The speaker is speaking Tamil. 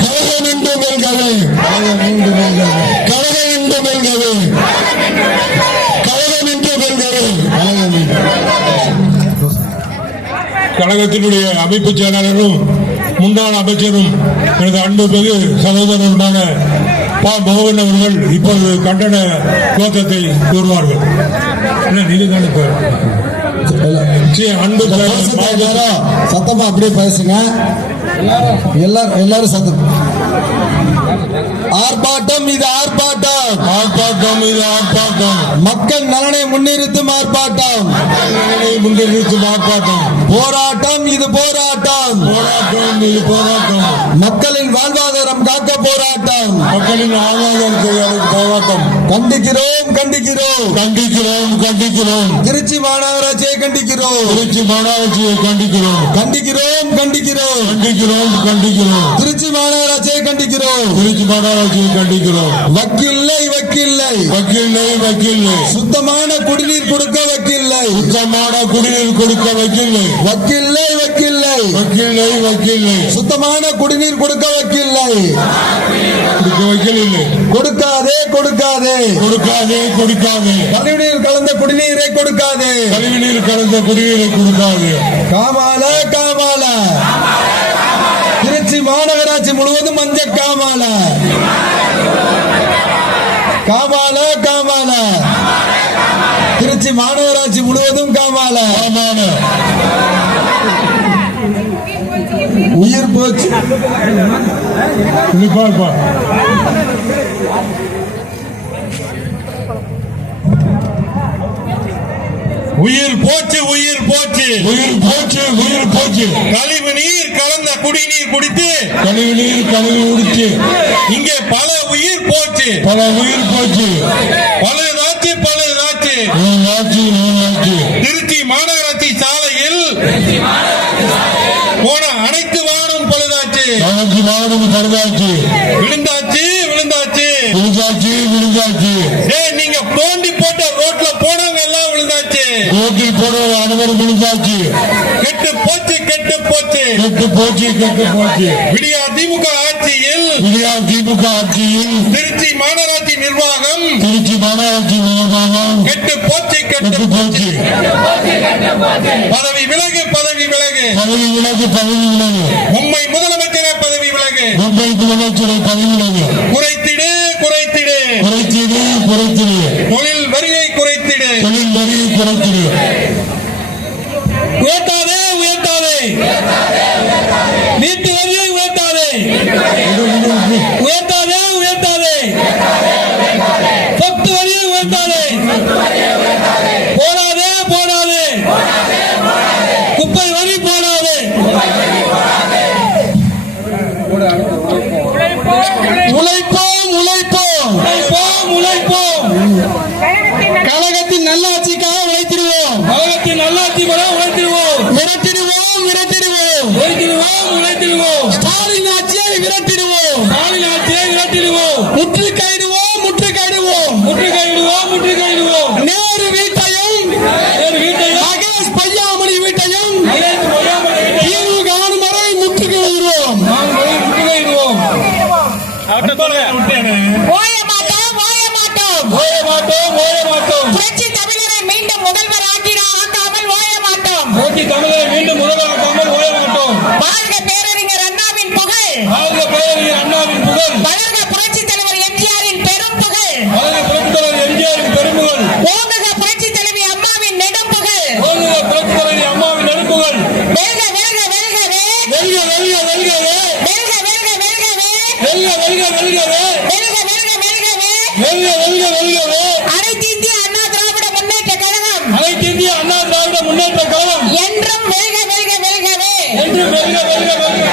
கழகம் என்று வெல்கவே கழகம் என்று வெல்கவே கழகம் என்று வெல்கவே கழகத்தினுடைய அமைப்பு செயலாளரும் முன்னாள் அமைச்சரும் எனது அன்பு மிகு சகோதரருமான பா. மோகன் அவர்கள் இப்போது கண்டன கோஷத்தை கூறுவார்கள். அன்பு சத்தமா அப்படியே பேசுங்க. எல்லாரும் எல்லாரும் சத்தம் ஆர்ப்பாட்டம் இது ஆர்ப்பாட்டம். ஆர்ப்பாட்டம் இது ஆர்ப்பாட்டம். மக்கள் நலனை முன்னிறுத்தும் ஆர்ப்பாட்டம். நலனை முன்னிறுத்தும் ஆர்ப்பாட்டம். போராட்டம் இது போராட்டம். போராட்டம். போராட்டம் மக்களின் வாழ்வாதாரம் காக்க போராட்டம். மக்களின் ஆதாரத்தை போராட்டம். கண்டிக்கிறோம் கண்டிக்கிறோம். கண்டிக்கிறோம் கண்டிக்கிறோம். திருச்சி மாநகராட்சியை கண்டிக்கிறோம். திருச்சி மாநகராட்சியை கண்டிக்கிறோம். கண்டிக்கிறோம் கண்டிக்கிறோம். கண்டிக்கிறோம் கண்டிக்கிறோம். திருச்சி மாநகராட்சியை கண்டிக்கிறோம். திருச்சி மாநகராட்சியை கண்டிக்கிறோம். வக்கில்லை வக்கில்லை. வக்கீல்லை வக்கீல்லை. சுத்தமான குடிநீர் கொடுக்க வக்கில்லை. சுத்தமான குடிநீர் கொடுக்க வக்கீல்லை. வக்கில்லை வக்கில்லை. வக்கீல்லை வக்கீல்லை சுத்தமான குடிநீர் கொடுக்க வக்கில்லை கொடுக்காதே கொடுக்காதே. கொடுக்காதே கொடுக்காதே. கழிவுநீர் கலந்த குடிநீரை கொடுக்காதே. கழிவுநீர் கலந்த குடிநீரை கொடுக்காதே. காமால காமால. திருச்சி மாநகராட்சி முழுவதும் மஞ்ச காமால. காமால காமால. திருச்சி மாநகராட்சி முழுவதும் காமால. ஆமான உயிர் போச்சு. உயிர் போச்சு உயிர் போச்சு. உயிர் போச்சு உயிர் போச்சு. கழிவு நீர் கலந்த குடிநீர் குடித்து கழிவுநீர் கழிவு உடிச்சு இங்கே பல உயிர் போச்சு. பல உயிர் போச்சு. பழுதாச்சு பழுதாச்சு ஆட்சி ஆட்சி திருச்சி மாநகராட்சி நாடும் பரதாச்சு விழுந்தாச்சு விழுந்தாச்சு. விழுந்தாச்சு விழுந்தாச்சு. ஏய் நீங்க தோண்டி போட்ட ரோட்ல போனவங்க எல்லாம் விழுந்தாச்சு. ரோட்டில் போற அனைவரும் விழுந்தாச்சு. கெட்டு போச்சு கெட்டு போச்சு. கெட்டு போச்சு கெட்டு போச்சு. விடியா திமுக ஆட்சியில் இந்தியா திமுக ஆட்சியில் திருச்சி மாநகராட்சி நிர்வாகம் திருச்சி மாநகராட்சி நிர்வாகம் கெட்டு போச்சு கெட்டு கெட்டு போச்சு. பதவி விலகு பதவி விலகு. பதவி விலகு பதவி விலகு. குப்பை வரி போடாதே. உழைப்போம் உழைப்போம். உழைப்போம் உழைப்போம். கழகத்தின் நல்லாட்சிக்காக உழைத்திடுவோம். கழகத்தின் நல்லாட்சி பெற உழைத்திடுவோம். விரட்டிடுவோம் விரட்டிடுவோம். உழைத்திடுவோம் உழைத்திடுவோம். ஸ்டாலின் ஆட்சியை விரட்டிடுவோம். ஸ்டாலின் ஆட்சியை விரட்டிடுவோம். முற்றுகையிடுவோம் முற்றுகையிடுவோம். முற்றுகையிடுவோம் முற்றுகையிடுவோம். அனைத்திந்திய அண்ணா திராவிட முன்னேற்ற கழகம். அனைத்திந்திய அண்ணா திராவிட முன்னேற்ற கழகம். என்றும் வெல்க வெல்க வெல்கவே. என்றும் வெல்க வெல்க வெல்க.